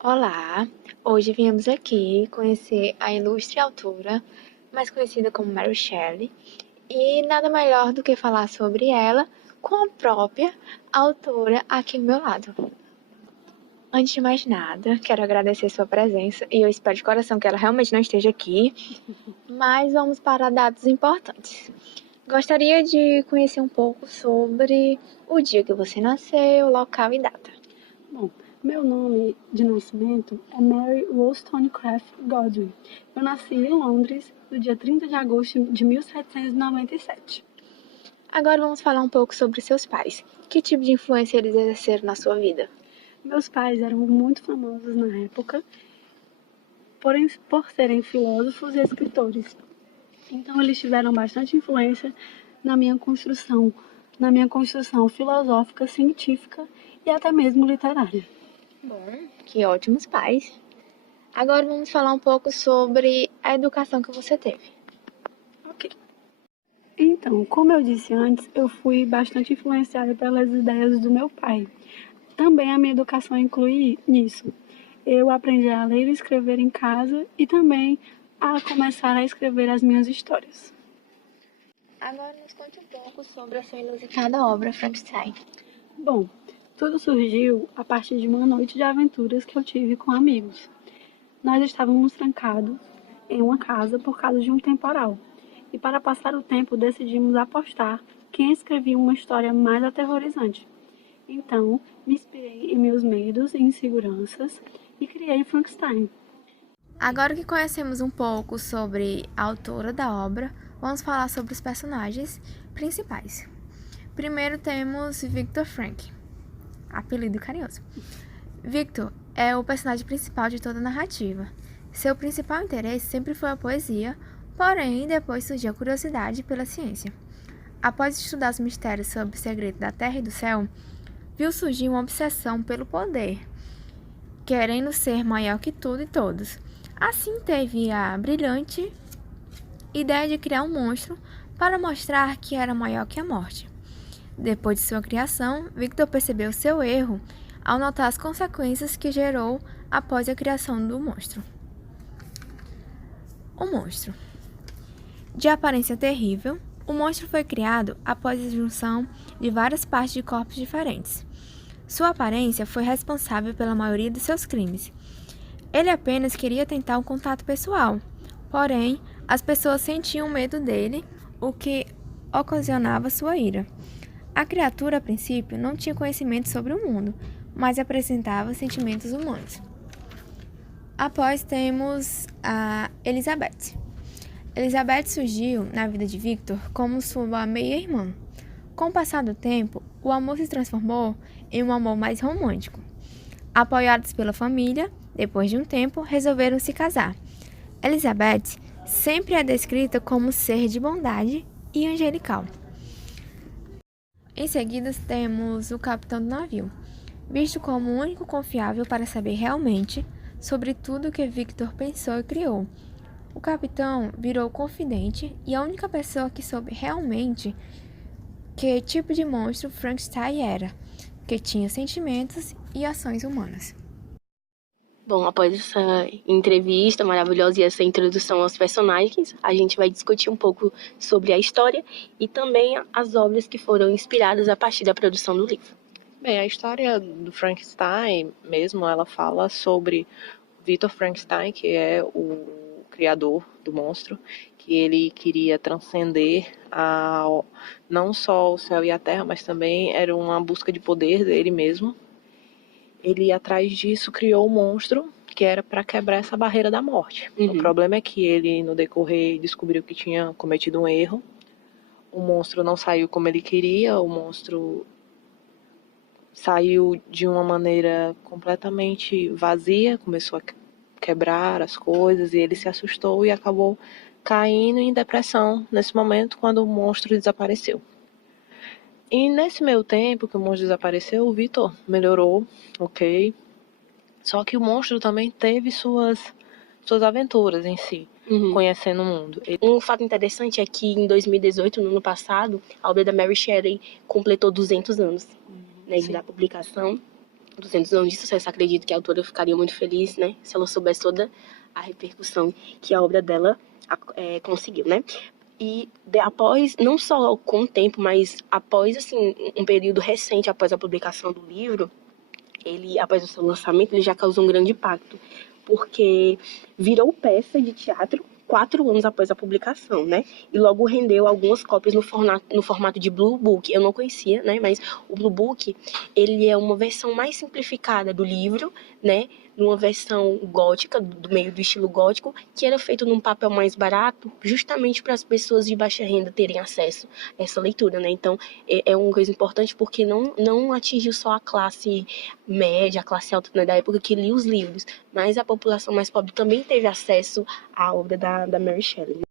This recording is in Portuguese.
Olá, hoje viemos aqui conhecer a ilustre autora, mais conhecida como Mary Shelley, e nada melhor do que falar sobre ela com a própria autora aqui ao meu lado. Antes de mais nada, quero agradecer sua presença e eu espero de coração que ela realmente não esteja aqui, mas vamos para dados importantes. Gostaria de conhecer um pouco sobre o dia que você nasceu, local e data. Bom, meu nome de nascimento é Mary Wollstonecraft Godwin. Eu nasci em Londres no dia 30 de agosto de 1797. Agora vamos falar um pouco sobre seus pais. Que tipo de influência eles exerceram na sua vida? Meus pais eram muito famosos na época, por serem filósofos e escritores. Então eles tiveram bastante influência na minha construção filosófica, científica e até mesmo literária. Bom, que ótimos pais. Agora vamos falar um pouco sobre a educação que você teve. Ok. Então, como eu disse antes, eu fui bastante influenciada pelas ideias do meu pai. Também a minha educação inclui nisso. Eu aprendi a ler e escrever em casa e também a começar a escrever as minhas histórias. Agora nos conte um pouco sobre a sua inusitada obra Frankenstein. Bom, tudo surgiu a partir de uma noite de aventuras que eu tive com amigos. Nós estávamos trancados em uma casa por causa de um temporal. E para passar o tempo decidimos apostar quem escrevia uma história mais aterrorizante. Então, me inspirei em meus medos e inseguranças e criei Frankenstein. Agora que conhecemos um pouco sobre a autora da obra, vamos falar sobre os personagens principais. Primeiro temos Victor Frank, apelido carinhoso. Victor é o personagem principal de toda a narrativa. Seu principal interesse sempre foi a poesia, porém depois surgiu a curiosidade pela ciência. Após estudar os mistérios sobre o segredo da Terra e do Céu, viu surgir uma obsessão pelo poder, querendo ser maior que tudo e todos. Assim teve a brilhante ideia de criar um monstro para mostrar que era maior que a morte. Depois de sua criação, Victor percebeu seu erro ao notar as consequências que gerou após a criação do monstro. O monstro. De aparência terrível, o monstro foi criado após a junção de várias partes de corpos diferentes. Sua aparência foi responsável pela maioria de seus crimes. Ele apenas queria tentar um contato pessoal, porém, as pessoas sentiam medo dele, o que ocasionava sua ira. A criatura, a princípio, não tinha conhecimento sobre o mundo, mas apresentava sentimentos humanos. Após temos a Elizabeth. Elizabeth surgiu na vida de Victor como sua meia-irmã. Com o passar do tempo, o amor se transformou em um amor mais romântico. Apoiados pela família, depois de um tempo, resolveram se casar. Elizabeth sempre é descrita como ser de bondade e angelical. Em seguida, temos o capitão do navio, visto como o único confiável para saber realmente sobre tudo que Victor pensou e criou. O capitão virou confidente e a única pessoa que soube realmente que tipo de monstro Frankenstein era, que tinha sentimentos e ações humanas. Bom, após essa entrevista maravilhosa e essa introdução aos personagens, a gente vai discutir um pouco sobre a história e também as obras que foram inspiradas a partir da produção do livro. Bem, a história do Frankenstein mesmo, ela fala sobre Victor Frankenstein, que é o criador do monstro, que ele queria transcender não só o céu e a terra, mas também era uma busca de poder dele mesmo. Ele, atrás disso, criou um monstro que era para quebrar essa barreira da morte. O problema é que ele, no decorrer, descobriu que tinha cometido um erro. O monstro não saiu como ele queria, o monstro saiu de uma maneira completamente vazia, começou a quebrar as coisas e ele se assustou e acabou caindo em depressão nesse momento quando o monstro desapareceu. E nesse meio tempo que o monstro desapareceu, o Victor melhorou, ok? Só que o monstro também teve suas aventuras em si, conhecendo o mundo. Um fato interessante é que em 2018, no ano passado, a obra da Mary Shelley completou 200 anos da publicação. 200 anos de sucesso. Acredito que a autora ficaria muito feliz, né, se ela soubesse toda a repercussão que a obra dela conseguiu, né? E após, não só com o tempo, mas após, assim, um período recente, após a publicação do livro, após o seu lançamento, ele já causou um grande impacto, porque virou peça de teatro 4 anos após a publicação, né? E logo rendeu algumas cópias no formato de Blue Book. Eu não conhecia, né? Mas o Blue Book, ele é uma versão mais simplificada do livro, né? Numa versão gótica, do meio do estilo gótico, que era feito num papel mais barato, justamente para as pessoas de baixa renda terem acesso a essa leitura, né? Então, é uma coisa importante porque não atingiu só a classe média, a classe alta, né, da época que lia os livros, mas a população mais pobre também teve acesso à obra da Mary Shelley.